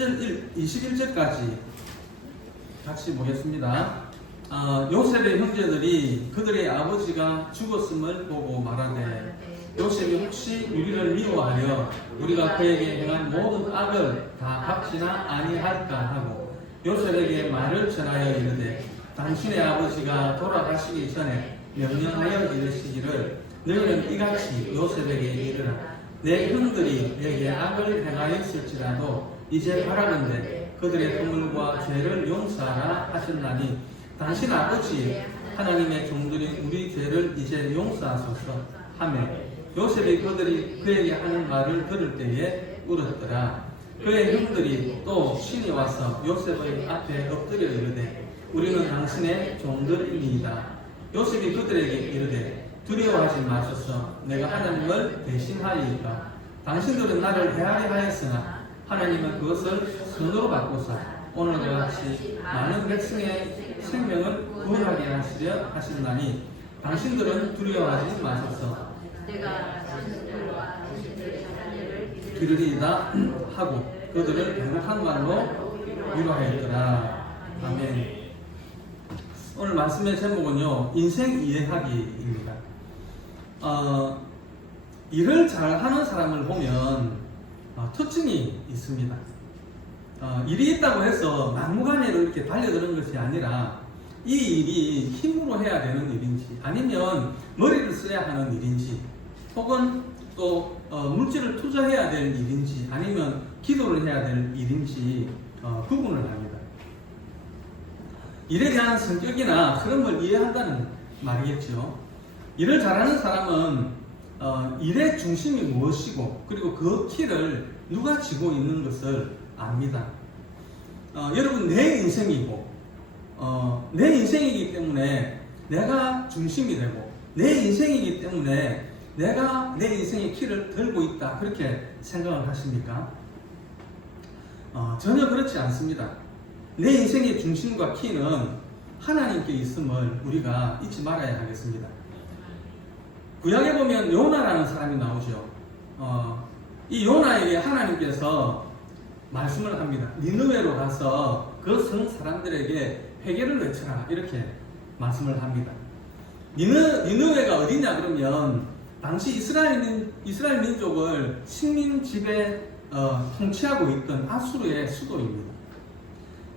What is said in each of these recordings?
1절 21절까지 같이 보겠습니다. 요셉의 형제들이 그들의 아버지가 죽었음을 보고 말하되 요셉이 혹시 우리를 미워하여 우리가 그에게 행한 모든 악을 다 갚지나 아니할까 하고 요셉에게 말을 전하여 이르되 당신의 아버지가 돌아가시기 전에 명령하여 이르시기를 너희는 이같이 요셉에게 이르라. 내 형들이 내게 악을 행하였을지라도 이제 바라건대 그들의 허물과 죄를 용서하라 하셨나니 당신 아버지 하나님의 종들이 우리 죄를 이제 용서하소서 하며 요셉이 그에게 하는 말을 들을 때에 울었더라. 그의 형들이 또 신이 와서 요셉의 앞에 엎드려 이르되 우리는 당신의 종들입니다. 요셉이 그들에게 이르되 두려워하지 마소서. 내가 하나님을 대신하리이까. 당신들은 나를 헤아려 하였으나 하나님은 그것을 선으로 바꾸사 오늘과 같이 많은 백성의 생명을 구원하게 하시려 하신다니 당신들은 두려워하지 마소서. 내가 당신들과 당신들의 자녀를 기르리이다 하고 그들을 행복한 말로 위로하였더라. 아멘. 오늘 말씀의 제목은요, 인생 이해하기입니다. 일을 잘하는 사람을 보면 특징이 있습니다. 일이 있다고 해서 막무가내로 이렇게 달려드는 것이 아니라 이 일이 힘으로 해야 되는 일인지 아니면 머리를 써야 하는 일인지 혹은 또 물질을 투자해야 될 일인지 아니면 기도를 해야 될 일인지 구분을 합니다. 일에 대한 성격이나 흐름을 이해한다는 말이겠죠. 일을 잘하는 사람은 일의 중심이 무엇이고 그리고 그 키를 누가 쥐고 있는 것을 압니다. 여러분 내 인생이고 내 인생이기 때문에 내가 중심이 되고 내 인생이기 때문에 내가 내 인생의 키를 들고 있다 그렇게 생각을 하십니까? 전혀 그렇지 않습니다. 내 인생의 중심과 키는 하나님께 있음을 우리가 잊지 말아야 하겠습니다. 구약에 보면 요나라는 사람이 나오죠. 이 요나에게 하나님께서 말씀을 합니다. 니느웨로 가서 그 성 사람들에게 회개를 외쳐라 이렇게 말씀을 합니다. 니느웨가 어디냐 그러면 당시 이스라엘 민족을 식민 지배 통치하고 있던 아수르의 수도입니다.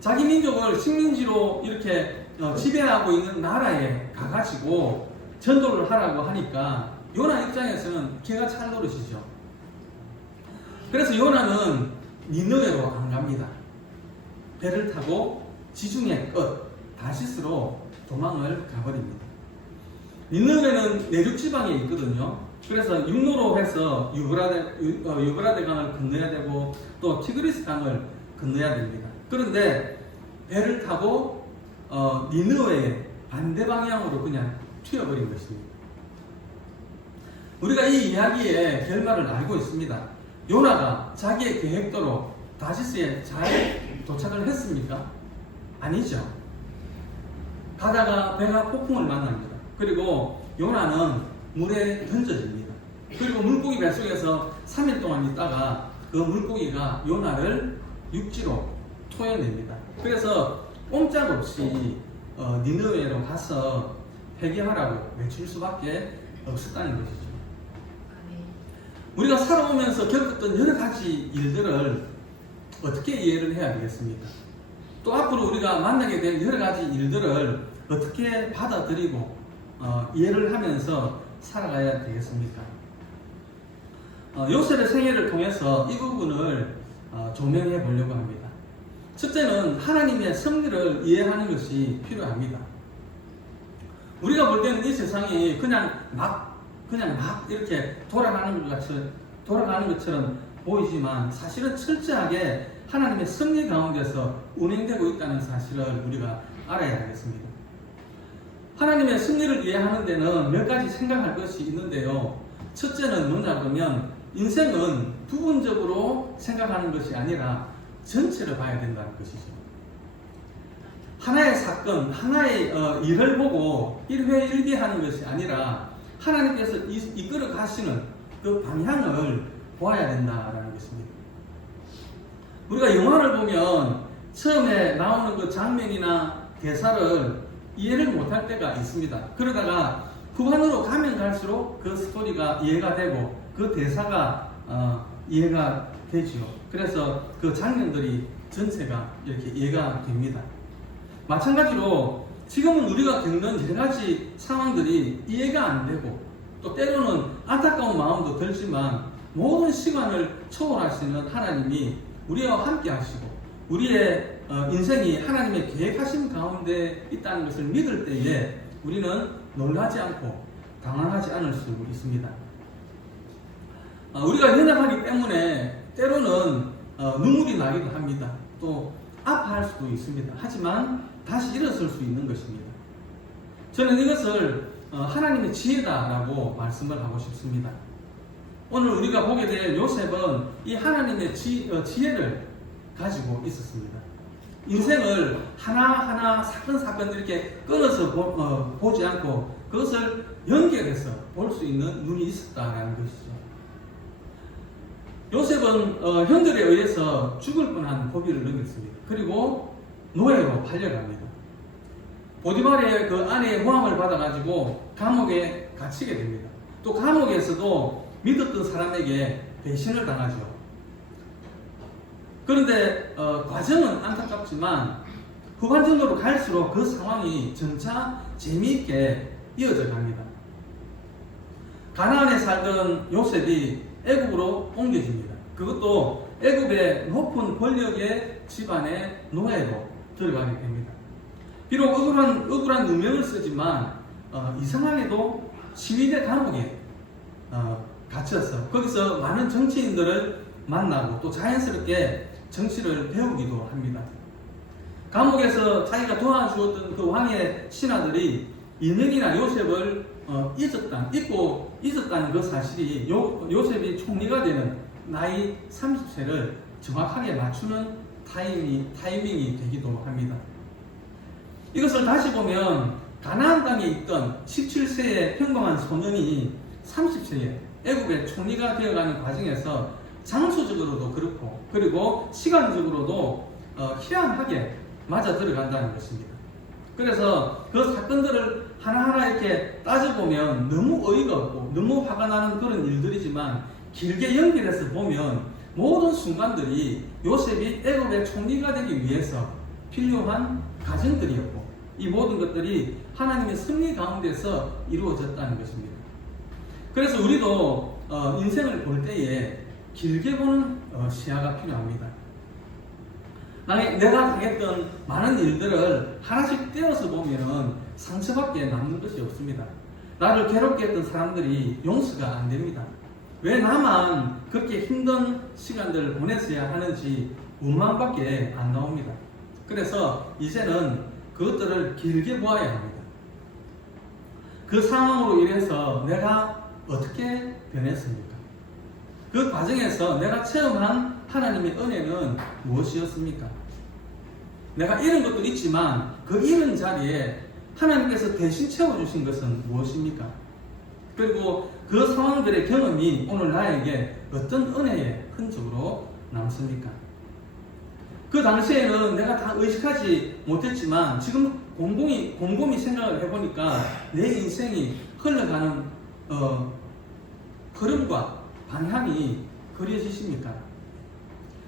자기 민족을 식민지로 이렇게 지배하고 있는 나라에 가가지고 전도를 하라고 하니까 요나 입장에서는 개가 찰 노릇이죠. 그래서 요나는 니느웨로 안 갑니다. 배를 타고 지중해 끝 다시스로 도망을 가버립니다. 니느웨는 내륙 지방에 있거든요. 그래서 육로로 해서 유브라데 강을 건너야 되고 또 티그리스 강을 건너야 됩니다. 그런데 배를 타고 니느웨의 반대 방향으로 그냥 튀어버린 것입니다. 우리가 이 이야기의 결말을 알고 있습니다. 요나가 자기의 계획대로 다시스에 잘 도착을 했습니까? 아니죠. 가다가 배가 폭풍을 만납니다. 그리고 요나는 물에 던져집니다. 그리고 물고기 뱃속에서 3일 동안 있다가 그 물고기가 요나를 육지로 토해냅니다. 그래서 꼼짝없이 니느웨로 가서 회개하라고 외칠 수밖에 없었다는 것이죠. 우리가 살아오면서 겪었던 여러 가지 일들을 어떻게 이해를 해야 되겠습니까? 또 앞으로 우리가 만나게 될 여러 가지 일들을 어떻게 받아들이고 이해를 하면서 살아가야 되겠습니까? 요셉의 생애를 통해서 이 부분을 조명해 보려고 합니다. 첫째는 하나님의 섭리를 이해하는 것이 필요합니다. 우리가 볼 때는 이 세상이 그냥 막 이렇게 돌아가는 것처럼 보이지만 사실은 철저하게 하나님의 섭리 가운데서 운행되고 있다는 사실을 우리가 알아야 하겠습니다. 하나님의 섭리를 이해하는 데는 몇 가지 생각할 것이 있는데요. 첫째는 뭐냐 그러면 인생은 부분적으로 생각하는 것이 아니라 전체를 봐야 된다는 것이죠. 하나의 사건, 하나의 일을 보고 일회일비하는 것이 아니라 하나님께서 이끌어 가시는 그 방향을 보아야 된다라는 것입니다. 우리가 영화를 보면 처음에 나오는 그 장면이나 대사를 이해를 못할 때가 있습니다. 그러다가 후반으로 가면 갈수록 그 스토리가 이해가 되고 그 대사가 이해가 되지요. 그래서 그 장면들이 전체가 이렇게 이해가 됩니다. 마찬가지로 지금은 우리가 겪는 여러 가지 상황들이 이해가 안 되고 또 때로는 안타까운 마음도 들지만 모든 시간을 초월하시는 하나님이 우리와 함께 하시고 우리의 인생이 하나님의 계획하신 가운데 있다는 것을 믿을 때에 우리는 놀라지 않고 당황하지 않을 수 있습니다. 우리가 연약하기 때문에 때로는 눈물이 나기도 합니다. 또 아파할 수도 있습니다. 하지만 다시 일어설 수 있는 것입니다. 저는 이것을 하나님의 지혜다라고 말씀을 하고 싶습니다. 오늘 우리가 보게 될 요셉은 이 하나님의 지혜를 가지고 있었습니다. 인생을 하나하나 사건 이렇게 끊어서 보지 않고 그것을 연결해서 볼 수 있는 눈이 있었다는 것이죠. 요셉은 형들에 의해서 죽을 뻔한 고비를 넘겼습니다. 그리고 노예로 팔려갑니다. 보디발의 그 아내의 모함을 받아가지고 감옥에 갇히게 됩니다. 또 감옥에서도 믿었던 사람에게 배신을 당하죠. 그런데 과정은 안타깝지만 후반전으로 갈수록 그 상황이 점차 재미있게 이어져 갑니다. 가나안에 살던 요셉이 애굽으로 옮겨집니다. 그것도 애굽의 높은 권력의 집안의 노예로 들어가게 됩니다. 비록 억울한 누명을 쓰지만 이상하게도 시위대 감옥에 갇혀서 거기서 많은 정치인들을 만나고 또 자연스럽게 정치를 배우기도 합니다. 감옥에서 자기가 도와주었던 그 왕의 신하들이 2년이나 요셉을 잊고 있었다는 그 사실이 요셉이 총리가 되는 나이 30세를 정확하게 맞추는 타이밍이 되기도 합니다. 이것을 다시 보면 가나안 땅에 있던 17세의 평범한 소년이 30세에 애굽의 총리가 되어가는 과정에서 장소적으로도 그렇고 그리고 시간적으로도 희한하게 맞아 들어간다는 것입니다. 그래서 그 사건들을 하나하나 이렇게 따져보면 너무 어이가 없고 너무 화가 나는 그런 일들이지만 길게 연결해서 보면 모든 순간들이 요셉이 애굽의 총리가 되기 위해서 필요한 과정들이었고 이 모든 것들이 하나님의 섭리 가운데서 이루어졌다는 것입니다. 그래서 우리도 인생을 볼 때에 길게 보는 시야가 필요합니다. 내가 당했던 많은 일들을 하나씩 떼어서 보면은 상처밖에 남는 것이 없습니다. 나를 괴롭게 했던 사람들이 용서가 안 됩니다. 왜 나만 그렇게 힘든 시간들을 보냈어야 하는지 원망밖에 안 나옵니다. 그래서 이제는 그것들을 길게 보아야 합니다. 그 상황으로 인해서 내가 어떻게 변했습니까? 그 과정에서 내가 체험한 하나님의 은혜는 무엇이었습니까? 내가 잃은 것도 있지만 그 잃은 자리에 하나님께서 대신 채워주신 것은 무엇입니까? 그리고 그 상황들의 경험이 오늘 나에게 어떤 은혜의 흔적으로 남습니까? 그 당시에는 내가 다 의식하지 못했지만 지금 곰곰이 생각을 해보니까 내 인생이 흘러가는 흐름과 방향이 그려지십니까?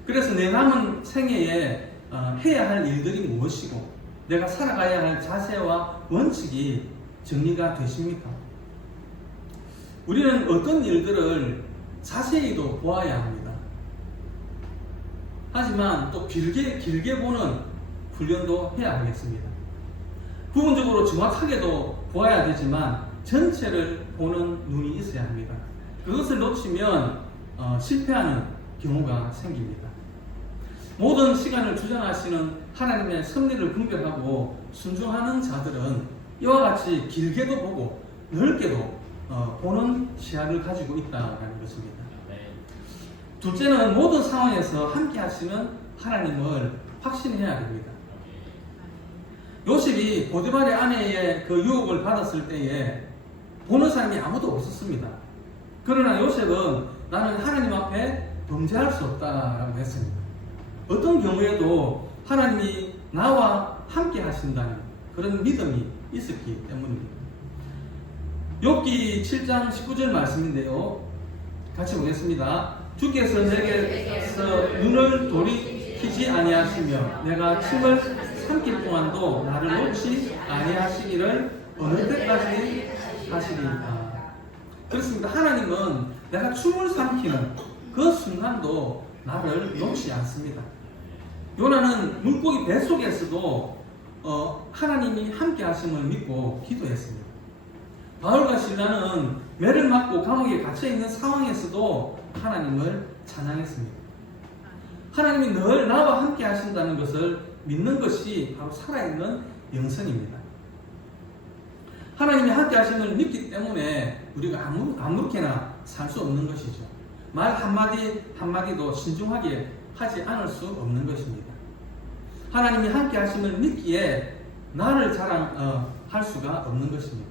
그래서 내 남은 생애에 해야 할 일들이 무엇이고 내가 살아가야 할 자세와 원칙이 정리가 되십니까? 우리는 어떤 일들을 자세히도 보아야 합니다. 하지만 또 길게 보는 훈련도 해야 하겠습니다. 부분적으로 정확하게도 보아야 되지만 전체를 보는 눈이 있어야 합니다. 그것을 놓치면 실패하는 경우가 생깁니다. 모든 시간을 주장하시는 하나님의 섭리를 분별하고 순종하는 자들은 이와 같이 길게도 보고 넓게도 보는 시야를 가지고 있다는 것입니다. 둘째는 모든 상황에서 함께 하시는 하나님을 확신해야 됩니다. 요셉이 보디발의 아내의 그 유혹을 받았을 때에 보는 사람이 아무도 없었습니다. 그러나 요셉은 나는 하나님 앞에 범죄할 수 없다라고 했습니다. 어떤 경우에도 하나님이 나와 함께 하신다는 그런 믿음이 있었기 때문입니다. 욥기 7장 19절 말씀인데요. 같이 보겠습니다. 주께서 내게서 눈을 돌이키지 아니하시며 내가 침을 삼킬 동안도 나를 놓지 아니하시기를 어느 때까지 하시리까. 그렇습니다. 하나님은 내가 춤을 삼키는 그 순간도 나를 놓지 않습니다. 요나는 물고기 뱃속에서도 하나님이 함께 하심을 믿고 기도했습니다. 바울과 실라는 매를 맞고 감옥에 갇혀 있는 상황에서도 하나님을 찬양했습니다. 하나님이 늘 나와 함께 하신다는 것을 믿는 것이 바로 살아있는 영성입니다. 하나님이 함께 하심을 믿기 때문에 우리가 아무렇게나 살 수 없는 것이죠. 말 한마디 한마디도 신중하게 하지 않을 수 없는 것입니다. 하나님이 함께 하심을 믿기에 나를 자랑할 수가 없는 것입니다.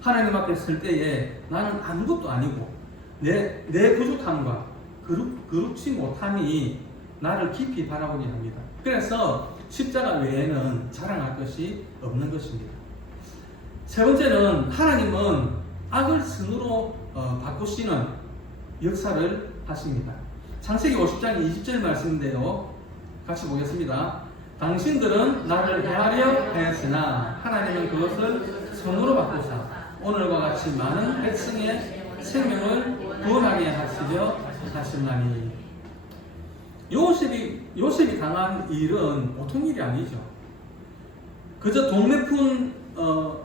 하나님 앞에 설 때에 나는 아무것도 아니고 내 부족함과 그룹지 못함이 나를 깊이 바라보게 합니다. 그래서 십자가 외에는 자랑할 것이 없는 것입니다. 세 번째는 하나님은 악을 선으로 바꾸시는 역사를 하십니다. 창세기 50장 20절 말씀인데요. 같이 보겠습니다. 당신들은 나를 해하려 하였으나 하나님은 그것을 선으로 바꾸사 오늘과 같이 많은 백성의 생명을 구원하게 하시려 하셨나니. 요셉이 당한 일은 보통 일이 아니죠. 그저 동네푼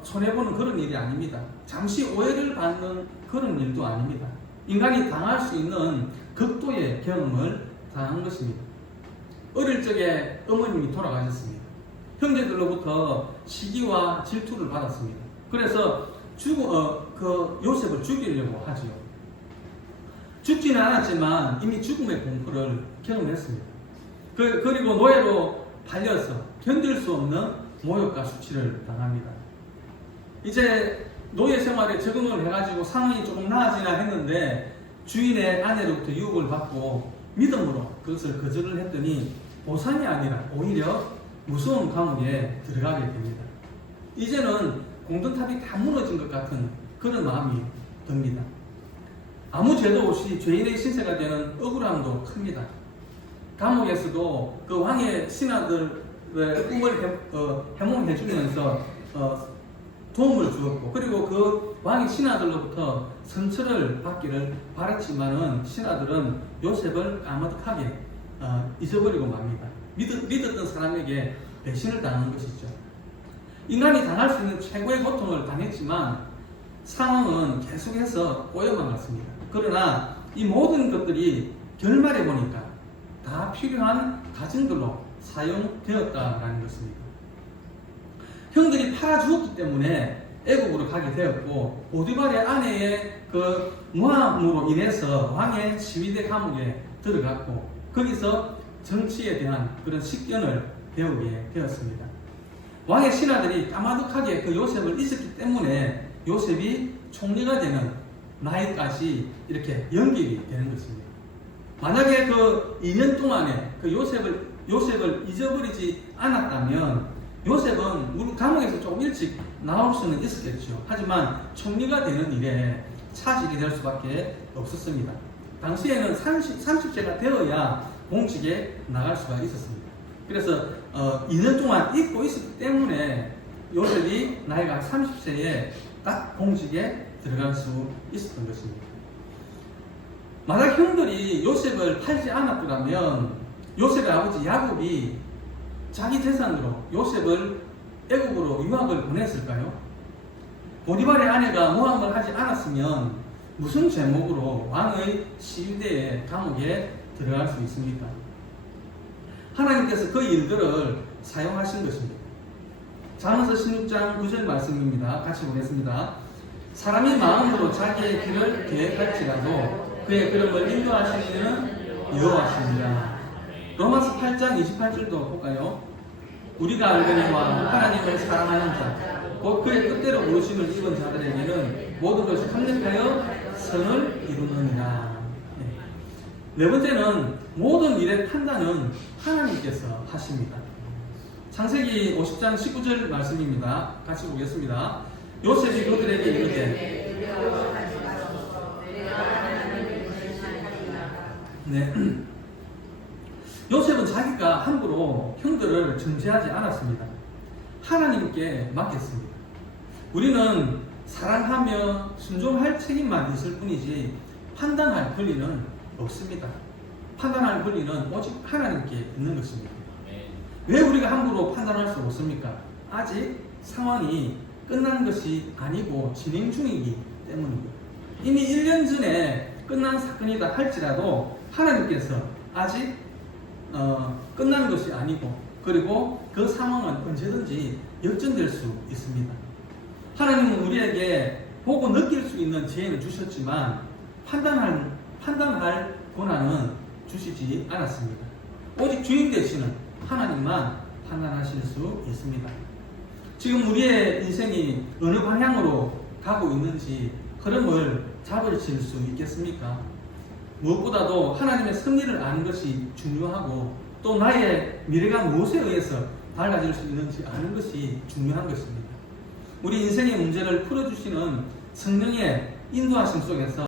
손해보는 그런 일이 아닙니다. 잠시 오해를 받는 그런 일도 아닙니다. 인간이 당할 수 있는 극도의 경험을 당한 것입니다. 어릴 적에 어머님이 돌아가셨습니다. 형제들로부터 시기와 질투를 받았습니다. 그래서 요셉을 죽이려고 하지요. 죽지는 않았지만 이미 죽음의 공포를 경험했습니다. 그리고 노예로 팔려서 견딜 수 없는 모욕과 수치를 당합니다. 이제 노예 생활에 적응을 해가지고 상황이 조금 나아지나 했는데 주인의 아내로부터 유혹을 받고 믿음으로 그것을 거절을 했더니 보상이 아니라 오히려 무서운 감옥에 들어가게 됩니다. 이제는 공든탑이 다 무너진 것 같은 그런 마음이 듭니다. 아무 죄도 없이 죄인의 신세가 되는 억울함도 큽니다. 감옥에서도 그 왕의 신하들의 꿈을 해몽해 주면서 도움을 주었고, 그리고 그 왕의 신하들로부터 선처를 받기를 바랐지만은 신하들은 요셉을 까마득하게 잊어버리고 맙니다. 믿었던 사람에게 배신을 당한 것이죠. 인간이 당할 수 있는 최고의 고통을 당했지만 상황은 계속해서 꼬여만 갔습니다. 그러나 이 모든 것들이 결말에 보니까 다 필요한 가증들로 사용되었다라는 것입니다. 형들이 팔아주었기 때문에 애국으로 가게 되었고, 보디발의 아내의 그 모함으로 인해서 왕의 시위대 감옥에 들어갔고, 거기서 정치에 대한 그런 식견을 배우게 되었습니다. 왕의 신하들이 까마득하게 그 요셉을 잊었기 때문에 요셉이 총리가 되는 나이까지 이렇게 연결이 되는 것입니다. 만약에 그 2년 동안에 그 요셉을 잊어버리지 않았다면 요셉은 감옥에서 조금 일찍 나올 수는 있었겠죠. 하지만 총리가 되는 일에 차질이 될 수밖에 없었습니다. 당시에는 30세가 되어야 공직에 나갈 수가 있었습니다. 그래서 2년 동안 잊고 있었기 때문에 요셉이 나이가 30세에 딱 공직에 들어갈 수 있었던 것입니다. 만약 형들이 요셉을 팔지 않았더라면 요셉의 아버지 야곱이 자기 재산으로 요셉을 애국으로 유학을 보냈을까요? 보디발의 아내가 모함을 하지 않았으면 무슨 제목으로 왕의 시위대의 감옥에 들어갈 수 있습니까? 하나님께서 그 일들을 사용하신 것입니다. 잠언서 16장 9절 말씀입니다. 같이 보겠습니다. 사람이 마음으로 자기의 길을 계획할지라도 그의 걸음을 인도하시는 이는 여호와시니라. 로마서 8장 28절도 볼까요? 우리가 알거니와 하나님을 사랑하는 자, 곧 그의 뜻대로 부르심을 입은 자들에게는 모든 것이 합력하여 선을 이루느니라. 네 번째는 모든 일의 판단은 하나님께서 하십니다. 창세기 50장 19절 말씀입니다. 같이 보겠습니다. 요셉이 그들에게 이르되 네. 요셉은 자기가 함부로 형들을 정죄하지 않았습니다. 하나님께 맡겼습니다. 우리는 사랑하며 순종할 책임만 있을 뿐이지 판단할 권리는 없습니다. 판단할 권리는 오직 하나님께 있는 것입니다. 왜 우리가 함부로 판단할 수 없습니까? 아직 상황이 끝난 것이 아니고 진행 중이기 때문입니다. 이미 1년 전에 끝난 사건이다 할지라도 하나님께서 아직 끝난 것이 아니고 그리고 그 상황은 언제든지 역전될 수 있습니다. 하나님은 우리에게 보고 느낄 수 있는 지혜는 주셨지만 판단할 권한은 주시지 않았습니다. 오직 주인 되시는 하나님만 판단하실 수 있습니다. 지금 우리의 인생이 어느 방향으로 가고 있는지 흐름을 잡으실 수 있겠습니까? 무엇보다도 하나님의 섭리를 아는 것이 중요하고 또 나의 미래가 무엇에 의해서 달라질 수 있는지 아는 것이 중요한 것입니다. 우리 인생의 문제를 풀어주시는 성령의 인도하심 속에서